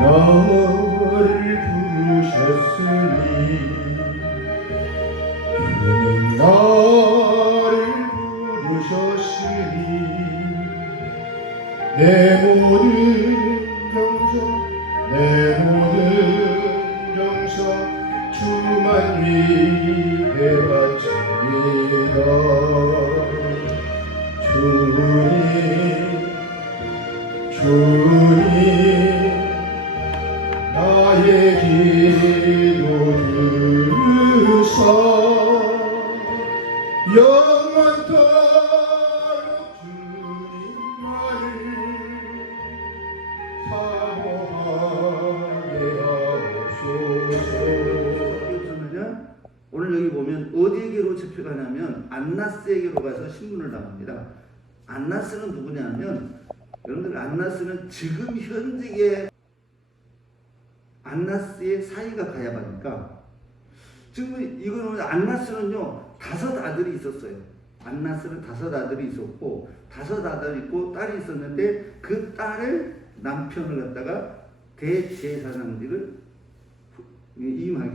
나를 부르셨으니 주님 나를 부르셨으니 내 모든 정성 내 모든 정성 주만 위해 바칩니다 나의 기도 들으사 영원토록 오늘 여기 보면 어디에게로 잡혀가냐면 안나스에게로 가서 신문을 나갑니다. 안나스는 누구냐면 여러분들 안나스는 지금 현직의 안나스의 사이가 가야바니까 지금 이거는 안나스는요 다섯 아들이 있었어요. 안나스는 다섯 아들이 있었고 다섯 아들 있고 딸이 있었는데 그 딸을 남편을 갖다가 대제사장직을 임하게.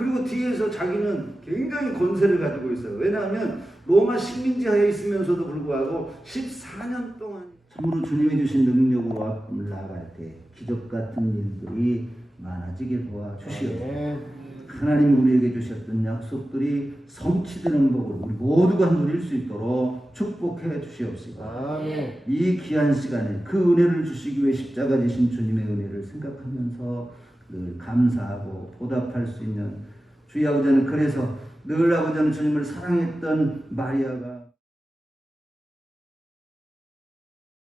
그리고 뒤에서 자기는 굉장히 권세를 가지고 있어요. 왜냐하면 로마 식민지 하에 있으면서도 불구하고 14년 동안 참으로 주님이 주신 능력으로 나갈 때 기적 같은 일들이 많아지게 도와주시옵소서. 하나님 우리에게 주셨던 약속들이 성취되는 법을 우리 모두가 누릴 수 있도록 축복해 주시옵소서. 아멘 이 귀한 시간에 그 은혜를 주시기 위해 십자가 지신 주님의 은혜를 생각하면서 늘 감사하고 보답할 수 있는 주의 아버지는 그래서 늘 아버지는 주님을 사랑했던 마리아가